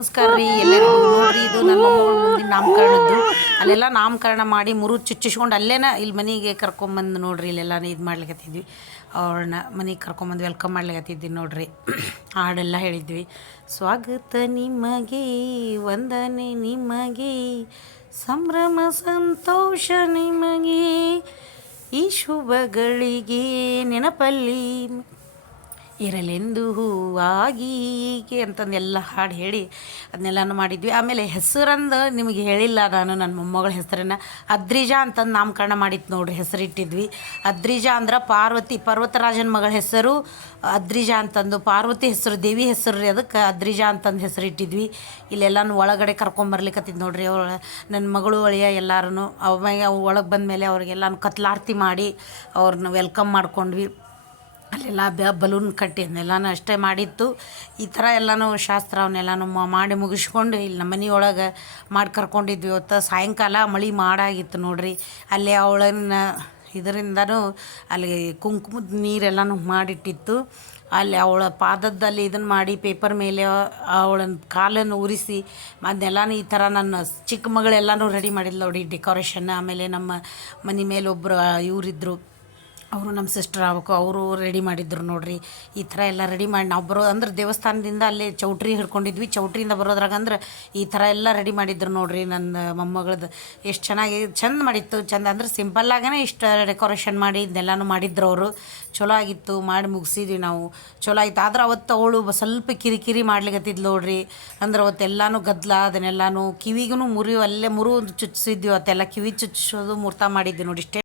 ನಮಸ್ಕಾರ ರೀ ಎಲ್ಲರಿಗೂ. ನೋಡ್ರಿ, ಇದು ನನ್ನ ಮೊಮ್ಮಗಳ ಮುಂದಿನ ನಾಮಕರಣದ್ದು. ಅಲ್ಲೆಲ್ಲ ನಾಮಕರಣ ಮಾಡಿ ಮುರು ಚುಚ್ಚಿಸ್ಕೊಂಡು ಅಲ್ಲೇನ ಇಲ್ಲಿ ಮನೆಗೆ ಕರ್ಕೊಂಬಂದು ನೋಡ್ರಿ, ಇಲ್ಲೆಲ್ಲ ಇದು ಮಾಡ್ಲಿಕತ್ತಿದ್ವಿ. ಅವ್ರನ್ನ ಮನೆಗೆ ಕರ್ಕೊಂಬಂದು ವೆಲ್ಕಮ್ ಮಾಡ್ಲಿಕತ್ತಿದ್ವಿ ನೋಡ್ರಿ. ಹಾಡೆಲ್ಲ ಹೇಳಿದ್ವಿ. ಸ್ವಾಗತ ನಿಮಗೆ, ವಂದನೆ ನಿಮಗೆ, ಸಂಭ್ರಮ ಸಂತೋಷ ನಿಮಗೆ, ಈ ಶುಭಗಳಿಗೆ ನೆನಪಲ್ಲಿ ಇರಲೆಂದು ಹೂವಾಗಿ ಹೀಗೆ ಅಂತಂದೆಲ್ಲ ಹಾಡು ಹೇಳಿ ಅದನ್ನೆಲ್ಲನೂ ಮಾಡಿದ್ವಿ. ಆಮೇಲೆ ಹೆಸರಂದು ನಿಮಗೆ ಹೇಳಿಲ್ಲ ನಾನು. ನನ್ನ ಮೊಮ್ಮಗಳ ಹೆಸರನ್ನು ಅದ್ರಿಜಾ ಅಂತಂದು ನಾಮಕರಣ ಮಾಡಿತ್ತು ನೋಡ್ರಿ. ಹೆಸರಿಟ್ಟಿದ್ವಿ. ಅದ್ರಿಜಾ ಅಂದ್ರೆ ಪಾರ್ವತಿ, ಪರ್ವತರಾಜನ ಮಗಳ ಹೆಸರು ಅದ್ರಿಜಾ ಅಂತಂದು. ಪಾರ್ವತಿ ಹೆಸರು, ದೇವಿ ಹೆಸರು ರೀ. ಅದಕ್ಕೆ ಅದ್ರಿಜಾ ಅಂತಂದು ಹೆಸರಿಟ್ಟಿದ್ವಿ. ಇಲ್ಲೆಲ್ಲನೂ ಒಳಗಡೆ ಕರ್ಕೊಂಬರ್ಲಿಕ್ಕತ್ತಿದ್ದು ನೋಡ್ರಿ. ಅವಳು ನನ್ನ ಮಗಳು ಅಳಿಯ ಎಲ್ಲರೂ ಅವಾಗ ಒಳಗೆ ಬಂದಮೇಲೆ ಅವ್ರಿಗೆಲ್ಲನೂ ಕತ್ಲಾರ್ತಿ ಮಾಡಿ ಅವ್ರನ್ನ ವೆಲ್ಕಮ್ ಮಾಡ್ಕೊಂಡ್ವಿ. ಅಲ್ಲೆಲ್ಲ ಬಲೂನ್ ಕಟ್ಟಿ ಅದನ್ನೆಲ್ಲನೂ ಅಷ್ಟೇ ಮಾಡಿತ್ತು. ಈ ಥರ ಎಲ್ಲನೂ ಶಾಸ್ತ್ರ ಅವನ್ನೆಲ್ಲನೂ ಮಾಡಿ ಮುಗಿಸ್ಕೊಂಡು ಇಲ್ಲಿ ನಮ್ಮ ಮನೆಯೊಳಗೆ ಮಾಡಿ ಕರ್ಕೊಂಡಿದ್ವಿ. ಇವತ್ತು ಸಾಯಂಕಾಲ ಮಳೆ ಮಾಡಾಗಿತ್ತು ನೋಡ್ರಿ. ಅಲ್ಲೇ ಅವಳನ್ನ ಇದರಿಂದನೂ ಅಲ್ಲಿ ಕುಂಕುಮದ ನೀರೆಲ್ಲನೂ ಮಾಡಿಟ್ಟಿತ್ತು. ಅಲ್ಲಿ ಅವಳ ಪಾದದಲ್ಲಿ ಇದನ್ನು ಮಾಡಿ ಪೇಪರ್ ಮೇಲೆ ಅವಳ ಕಾಲನ್ನು ಉರಿಸಿ ಅದನ್ನೆಲ್ಲನೂ ಈ ಥರ ನನ್ನ ಚಿಕ್ಕ ಮಗಳೆಲ್ಲನೂ ರೆಡಿ ಮಾಡಿದ್ಲು ನೋಡಿ ಡೆಕೋರೇಷನ್. ಆಮೇಲೆ ನಮ್ಮ ಮನೆ ಮೇಲೆ ಒಬ್ಬರು ಇವರಿದ್ದರು, ಅವರು ನಮ್ಮ ಸಿಸ್ಟರ್ ಆಗ್ಬೇಕು, ಅವರು ರೆಡಿ ಮಾಡಿದ್ರು ನೋಡ್ರಿ. ಈ ಥರ ಎಲ್ಲ ರೆಡಿ ಮಾಡಿ ನಾವು ಅಂದ್ರೆ ದೇವಸ್ಥಾನದಿಂದ ಅಲ್ಲೇ ಚೌಟ್ರಿ ಹಿಡ್ಕೊಂಡಿದ್ವಿ. ಚೌಟ್ರಿಯಿಂದ ಬರೋದ್ರಾಗ ಅಂದ್ರೆ ಈ ಥರ ಎಲ್ಲ ರೆಡಿ ಮಾಡಿದ್ರು ನೋಡ್ರಿ. ನನ್ನ ಮೊಮ್ಮಗಳದ್ದು ಎಷ್ಟು ಚೆನ್ನಾಗಿ ಚಂದ ಮಾಡಿತ್ತು. ಚಂದ ಅಂದ್ರೆ ಸಿಂಪಲ್ಲಾಗೇ ಇಷ್ಟು ಡೆಕೋರೇಷನ್ ಮಾಡಿ ಇದನ್ನೆಲ್ಲನೂ ಮಾಡಿದ್ರು ಅವರು. ಚಲೋ ಆಗಿತ್ತು. ಮಾಡಿ ಮುಗಿಸಿದ್ವಿ ನಾವು. ಚಲೋ ಆಯ್ತು. ಆದ್ರೆ ಅವತ್ತು ಅವಳು ಸ್ವಲ್ಪ ಕಿರಿಕಿರಿ ಮಾಡ್ಲಿಕತ್ತಿದ್ಲು ನೋಡ್ರಿ. ಅಂದ್ರೆ ಅವತ್ತೆಲ್ಲನೂ ಗದ್ದಲ ಅದನ್ನೆಲ್ಲನೂ ಕಿವಿಗೂ ಅಲ್ಲೇ ಮುರು ಚುಚ್ಚಿಸಿದ್ವಿ. ಅವತ್ತೆಲ್ಲ ಕಿವಿ ಚುಚ್ಚಿಸೋದು ಮುರ್ತಾ ಮಾಡಿದ್ವಿ ನೋಡಿ. ಇಷ್ಟೇ.